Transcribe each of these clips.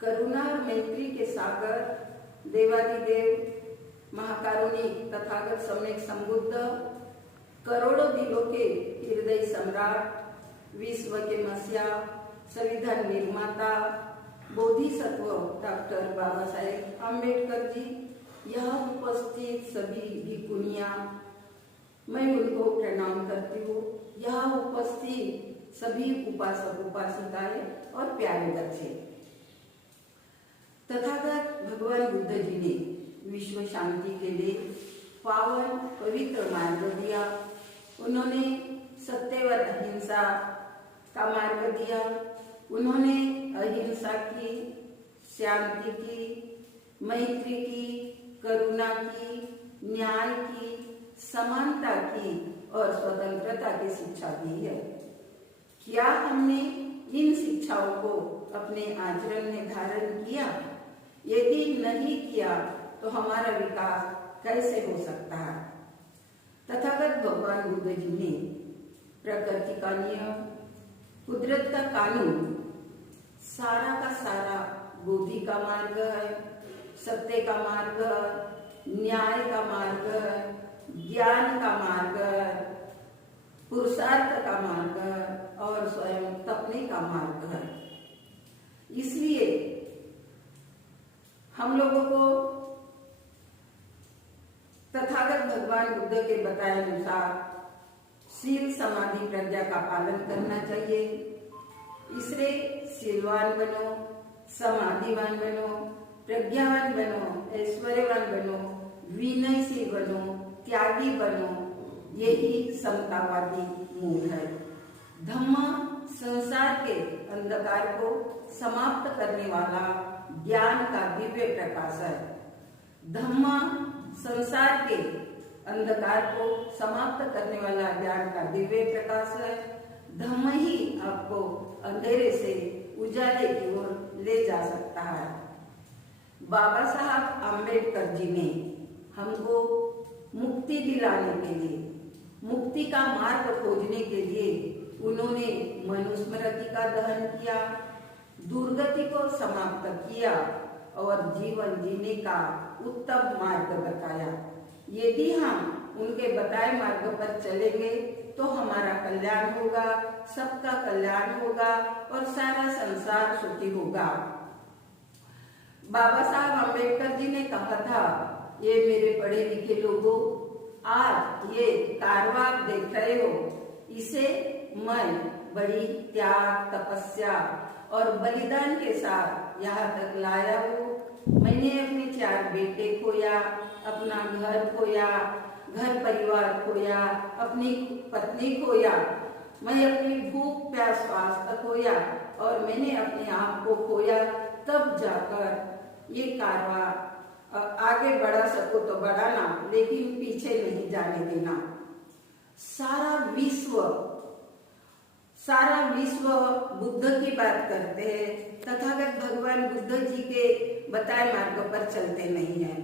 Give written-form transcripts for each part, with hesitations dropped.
करुणा और मैत्री के सागर देवादिदेव महाकारुणिक तथागत सम्यक संबुद्ध करोड़ों दिलों के हृदय सम्राट विश्व के मसीहा संविधान निर्माता बोधिसत्व डॉक्टर बाबा साहेब अम्बेडकर जी, यहाँ उपस्थित सभी भिकुनिया, मैं उनको प्रणाम करती हूँ। यहाँ उपस्थित सभी उपासक उपासिकाएं और प्यारे बच्चे, तथागत भगवान बुद्ध जी ने विश्व शांति के लिए पावन पवित्र मार्ग दिया। उन्होंने सत्य व अहिंसा का मार्ग दिया। उन्होंने अहिंसा की, शांति की, मैत्री की, करुणा की, न्याय की, समानता की और स्वतंत्रता की शिक्षा दी है। क्या हमने इन शिक्षाओं को अपने आचरण में धारण किया? यदि नहीं किया तो हमारा विकास कैसे हो सकता है? तथागत भगवान बुद्ध जी ने प्रकृति का नियम, कुदरत का कानून, सारा का सारा बुद्धि का मार्ग है, सत्य का मार्ग, न्याय का मार्ग, ज्ञान का मार्ग, पुरुषार्थ का मार्ग और स्वयं तपने का मार्ग है। इसलिए हम लोगों को तथागत भगवान बुद्ध के बताए अनुसार शील समाधि प्रज्ञा का पालन करना चाहिए। इसलिए शीलवान बनो, समाधिवान बनो, प्रज्ञावान बनो, ऐश्वर्यवान बनो, विनयशील बनो, त्यागी बनो। यही समतावादी मूल है। धम्म संसार के अंधकार को समाप्त करने वाला ज्ञान का दिव्य प्रकाश है। धम्म संसार के अंधकार को समाप्त करने वाला ज्ञान का दिव्य प्रकाश है। धम्म ही आपको अंधेरे से उजाले की ओर ले जा सकता है। बाबा साहब अम्बेडकर जी ने हमको मुक्ति दिलाने के लिए, मुक्ति का मार्ग खोजने के लिए उन्होंने मनुस्मृति का दहन किया, दुर्गति को समाप्त किया और जीवन जीने का उत्तम मार्ग बताया। यदि हम उनके बताए मार्ग पर चलेंगे तो हमारा कल्याण होगा, सबका कल्याण होगा और सारा संसार सुखी होगा। बाबा साहब अम्बेडकर जी ने कहा था, ये मेरे पढ़े लिखे लोगों, आज ये कारवां आप देख रहे हो, इसे मैं बड़ी त्याग, तपस्या और बलिदान के साथ यहाँ तक लाया हूँ। मैंने अपने 4 बेटे खोया, अपना घर खोया, घर परिवार खोया, अपनी पत्नी खोया, मैं अपनी भूख प्यास स्वास्थ्य खोया और मैंने अपने आप को खोया। तब जाकर ये कारवां आगे बढ़ा सको तो बढ़ाना, लेकिन पीछे नहीं जाने देना। सारा विश्व बुद्ध की बात करते हैं, तथागत भगवान बुद्ध जी के बताए मार्ग पर चलते नहीं हैं।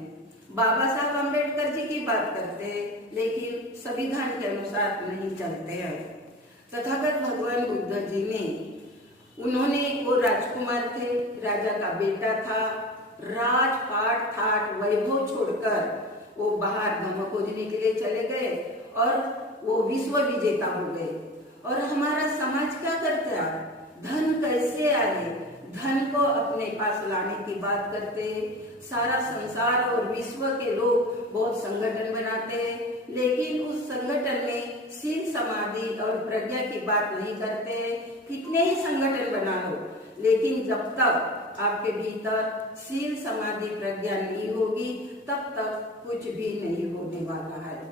बाबा साहब अम्बेडकर जी की बात करते हैं, लेकिन संविधान के अनुसार नहीं चलते हैं। तथागत भगवान बुद्ध जी ने, उन्होंने, वो राजकुमार थे, राजा का बेटा था, राजपाट ठाट वैभव छोड़कर वो बाहर धम्म खोजने के लिए चले गए और वो विश्व विजेता हो गए। और हमारा समाज क्या करता है? धन कैसे आए, धन को अपने पास लाने की बात करते हैं। सारा संसार और विश्व के लोग बहुत संगठन बनाते हैं, लेकिन उस संगठन में शील समाधि और प्रज्ञा की बात नहीं करते। कितने ही संगठन बना लो, लेकिन जब तक आपके भीतर शील समाधि प्रज्ञा नहीं होगी, तब तक कुछ भी नहीं होने वाला है।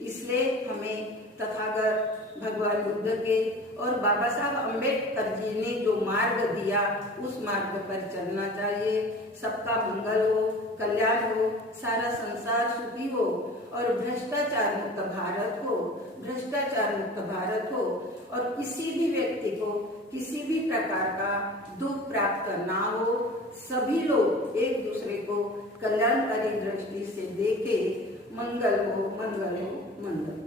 इसलिए हमें तथागत भगवान बुद्ध के और बाबा साहब अम्बेडकर जी ने जो मार्ग दिया, उस मार्ग पर चलना चाहिए। सबका मंगल हो, कल्याण हो, सारा संसार सुखी हो और भ्रष्टाचार मुक्त भारत हो, भ्रष्टाचार मुक्त भारत हो और किसी भी व्यक्ति को किसी भी प्रकार का दुख प्राप्त ना हो। सभी लोग एक दूसरे को कल्याणकारी दृष्टि से देखें। मंगल हो, मंगल हो, मंगल।